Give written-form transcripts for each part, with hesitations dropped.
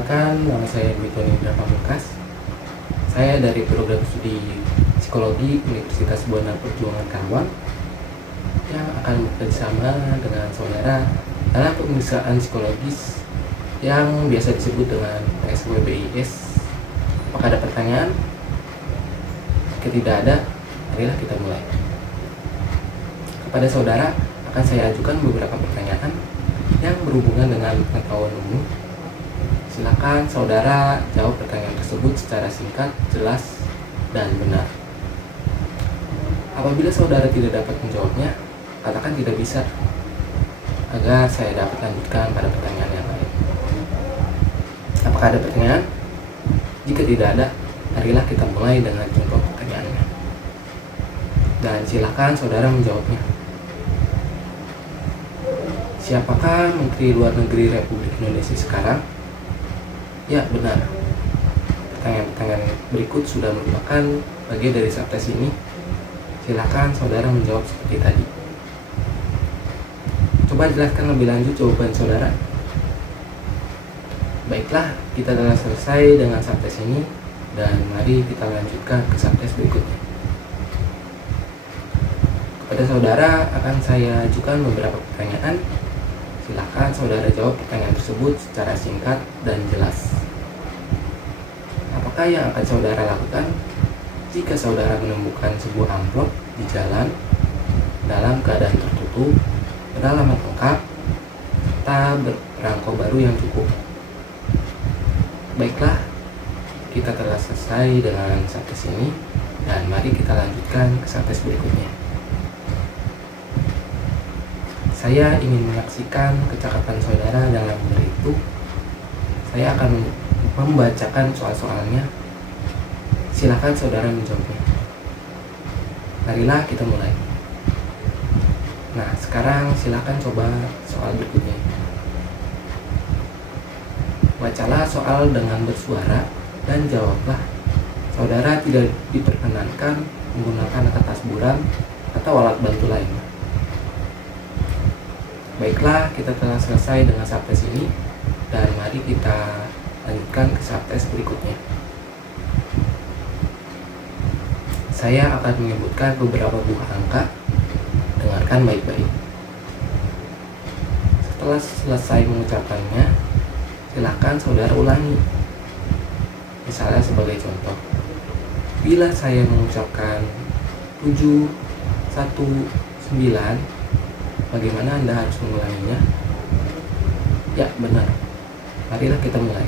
Perkenalkan, nama saya Dwi Indra Pamungkas. Saya dari program studi Psikologi Universitas Buana Perjuangan Karawang yang akan bekerjasama dengan saudara dalam pemeriksaan psikologis yang biasa disebut dengan SWBIS. Apakah ada pertanyaan? Jika tidak ada, marilah kita mulai. Kepada saudara akan saya ajukan beberapa pertanyaan yang berhubungan dengan pengetahuan umum. Silakan saudara jawab pertanyaan tersebut secara singkat, jelas, dan benar. Apabila saudara tidak dapat menjawabnya, katakan tidak bisa, agar saya dapat lanjutkan pada pertanyaan yang lain. Apakah ada pertanyaan? Jika tidak ada, marilah kita mulai dengan contoh pertanyaannya. Dan silakan saudara menjawabnya. Siapakah Menteri Luar Negeri Republik Indonesia sekarang? Ya, benar. Pertanyaan-pertanyaan berikut sudah merupakan bagian dari subtes ini. Silakan saudara menjawab seperti tadi. Coba jelaskan lebih lanjut jawaban saudara. Baiklah, kita telah selesai dengan subtes ini dan mari kita lanjutkan ke subtes berikutnya. Kepada saudara akan saya ajukan beberapa pertanyaan. Silakan saudara jawab pertanyaan tersebut secara singkat dan jelas. Apakah yang akan saudara lakukan jika saudara menemukan sebuah amplop di jalan dalam keadaan tertutup, beralamat lengkap, serta berperangko baru yang cukup? Baiklah, kita telah selesai dengan subtes ini dan mari kita lanjutkan ke subtes berikutnya. Saya ingin menyaksikan kecakapan saudara dalam berhitung. Saya akan membacakan soal-soalnya. Silakan saudara menjawabnya. Marilah kita mulai. Nah, sekarang silakan coba soal berikutnya. Bacalah soal dengan bersuara dan jawablah. Saudara tidak diperkenankan menggunakan kertas buram atau alat bantu lainnya. Baiklah, kita telah selesai dengan subtes ini dan mari kita lanjutkan ke subtes berikutnya. Saya akan menyebutkan beberapa buah angka. Dengarkan baik-baik. Setelah selesai mengucapkannya, silakan saudara ulangi. Misalnya sebagai contoh, bila saya mengucapkan 719, bagaimana Anda harus mengulanginya? Ya, benar. Marilah kita mulai.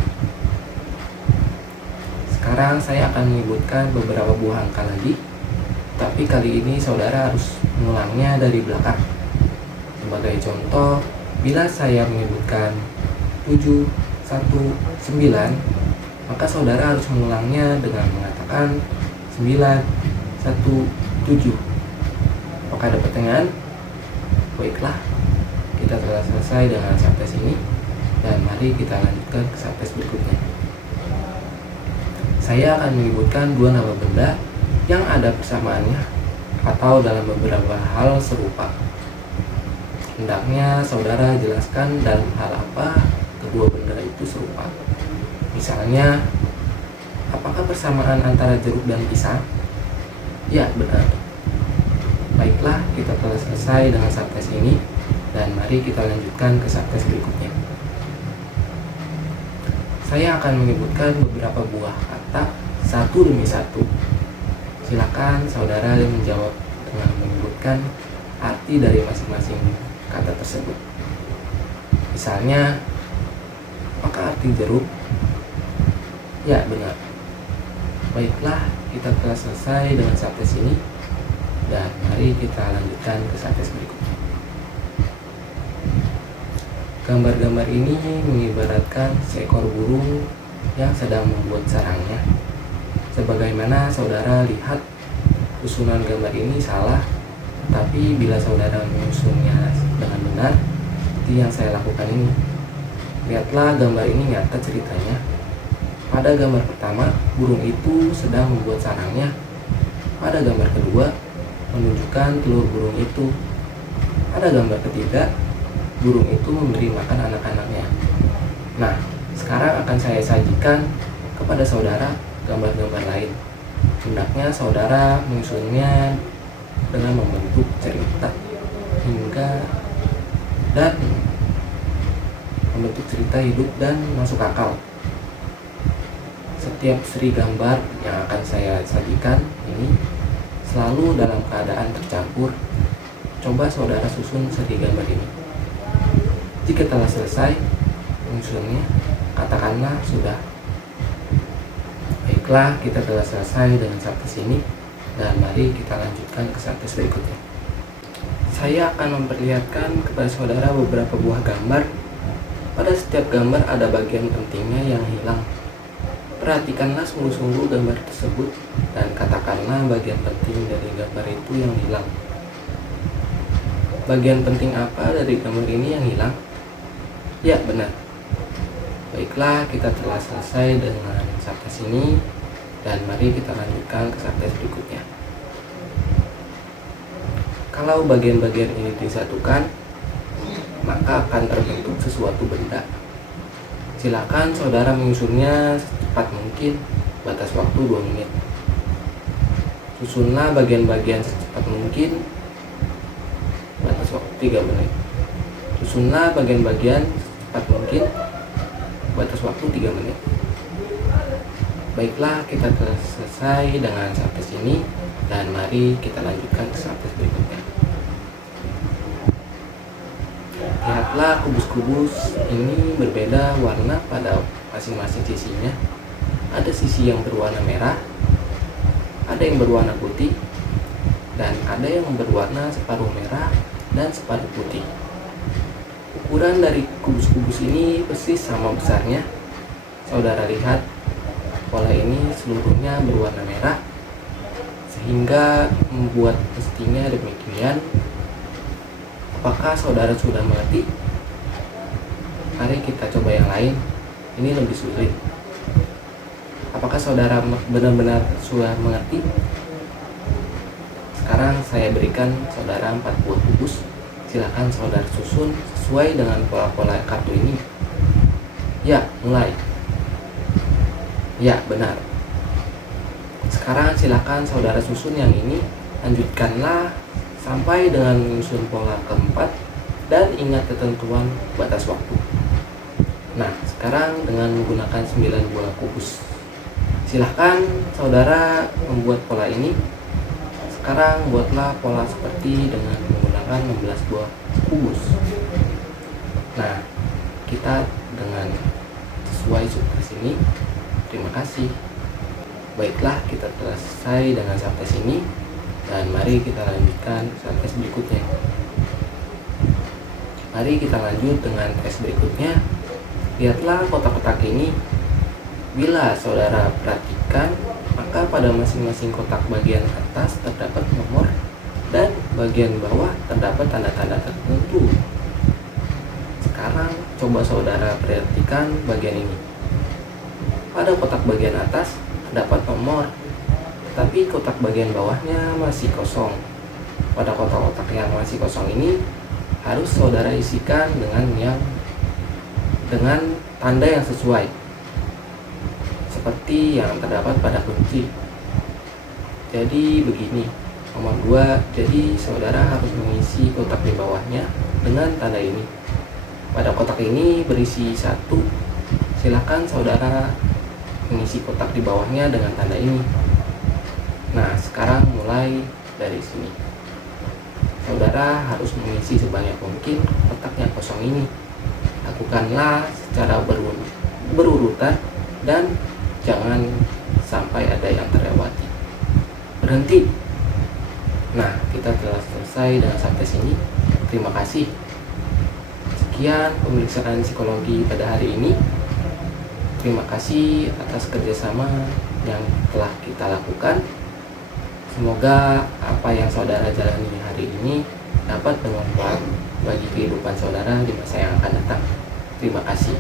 Sekarang saya akan menyebutkan beberapa buah angka lagi, tapi kali ini saudara harus mengulangnya dari belakang. Sebagai contoh, bila saya menyebutkan 719, maka saudara harus mengulangnya dengan mengatakan 917. Apakah ada pertanyaan? Baiklah, kita telah selesai dengan subtes ini dan mari kita lanjutkan ke subtes berikutnya. Saya akan menyebutkan dua nama benda yang ada persamaannya atau dalam beberapa hal serupa. Hendaknya saudara jelaskan dalam hal apa kedua benda itu serupa. Misalnya, apakah persamaan antara jeruk dan pisang? Ya, benar. Baiklah, kita telah selesai dengan subtes ini dan mari kita lanjutkan ke subtes berikutnya. Saya akan menyebutkan beberapa buah kata satu demi satu. Silakan saudara menjawab dengan menyebutkan arti dari masing-masing kata tersebut. Misalnya, apakah arti jeruk? Ya, benar. Baiklah, kita telah selesai dengan subtes ini dan mari kita lanjutkan ke subtes berikutnya. Gambar-gambar ini mengibaratkan seekor burung yang sedang membuat sarangnya. Sebagaimana saudara lihat, susunan gambar ini salah, tapi bila saudara menyusunnya dengan benar, seperti yang saya lakukan ini, lihatlah gambar ini nyata ceritanya. Pada gambar pertama, burung itu sedang membuat sarangnya. Pada gambar kedua, menunjukkan telur burung itu. Pada gambar ketiga, burung itu memberi makan anak-anaknya. Nah, Sekarang akan saya sajikan kepada saudara gambar-gambar lain. Hendaknya saudara menyusunnya dengan membentuk cerita dan membentuk cerita hidup dan masuk akal. Setiap seri gambar yang akan saya sajikan ini selalu dalam keadaan tercampur. Coba saudara susun seri gambar ini. Jika telah selesai menyusunnya, katakanlah sudah. Baiklah, kita telah selesai dengan subtes ini, dan mari kita lanjutkan ke subtes berikutnya. Saya akan memperlihatkan kepada saudara beberapa buah gambar. Pada setiap gambar ada bagian pentingnya yang hilang. Perhatikanlah sungguh-sungguh gambar tersebut dan katakanlah bagian penting dari gambar itu yang hilang. Bagian penting apa dari gambar ini yang hilang? Ya, benar. Baiklah, kita telah selesai dengan subtes ini dan mari kita lanjutkan ke subtes berikutnya. Kalau bagian-bagian ini disatukan, maka akan terbentuk sesuatu benda. Silakan saudara menyusunnya secepat mungkin, batas waktu 2 menit. Susunlah bagian-bagian secepat mungkin, batas waktu 3 menit. Susunlah bagian-bagian secepat mungkin, batas waktu 3 menit. Baiklah, kita telah selesai dengan subtes ini dan mari kita lanjutkan ke subtes berikutnya. Lihatlah kubus-kubus ini berbeda warna pada masing-masing sisinya. Ada sisi yang berwarna merah, ada yang berwarna putih, dan ada yang berwarna separuh merah dan separuh putih. Ukuran dari kubus-kubus ini persis sama besarnya. Saudara lihat, pola ini seluruhnya berwarna merah, sehingga membuat mestinya demikian. Apakah saudara sudah mengerti? Mari kita coba yang lain. Ini lebih sulit. Apakah saudara benar-benar sudah mengerti? Sekarang saya berikan saudara 4 buah kubus. Silakan saudara susun sesuai dengan pola-pola kartu ini. Ya, mulai. Ya, benar. Sekarang silakan saudara susun yang ini. Lanjutkanlah sampai dengan menyusun pola keempat dan ingat ketentuan batas waktu. Nah, sekarang dengan menggunakan 9 buah kubus. Silahkan saudara membuat pola ini. Sekarang buatlah pola seperti dengan menggunakan 16 buah kubus. Nah, kita dengan sesuai subtes ini. Terima kasih. Baiklah, kita telah selesai dengan subtes ini. Dan mari kita lanjutkan subtes berikutnya. Mari kita lanjut dengan tes berikutnya. Lihatlah kotak-kotak ini. Bila saudara perhatikan, maka pada masing-masing kotak bagian atas terdapat nomor dan bagian bawah terdapat tanda-tanda tertentu. Sekarang coba saudara perhatikan bagian ini. Pada kotak bagian atas terdapat nomor, tapi kotak bagian bawahnya masih kosong. Pada kotak-kotak yang masih kosong ini harus saudara isikan dengan tanda yang sesuai, seperti yang terdapat pada kunci. Jadi begini, nomor 2. Jadi saudara harus mengisi kotak di bawahnya dengan tanda ini. Pada kotak ini berisi 1. Silakan saudara mengisi kotak di bawahnya dengan tanda ini. Nah, sekarang mulai dari sini. Saudara harus mengisi sebanyak mungkin kotak yang kosong ini. Lakukanlah secara berurutan dan jangan sampai ada yang terlewati. Berhenti. Nah, kita telah selesai dengan subtes ini. Terima kasih. Sekian pemeriksaan psikologi pada hari ini. Terima kasih atas kerjasama yang telah kita lakukan. Semoga apa yang saudara jalani hari ini dapat bermanfaat bagi kehidupan saudara di masa yang akan datang. Terima kasih.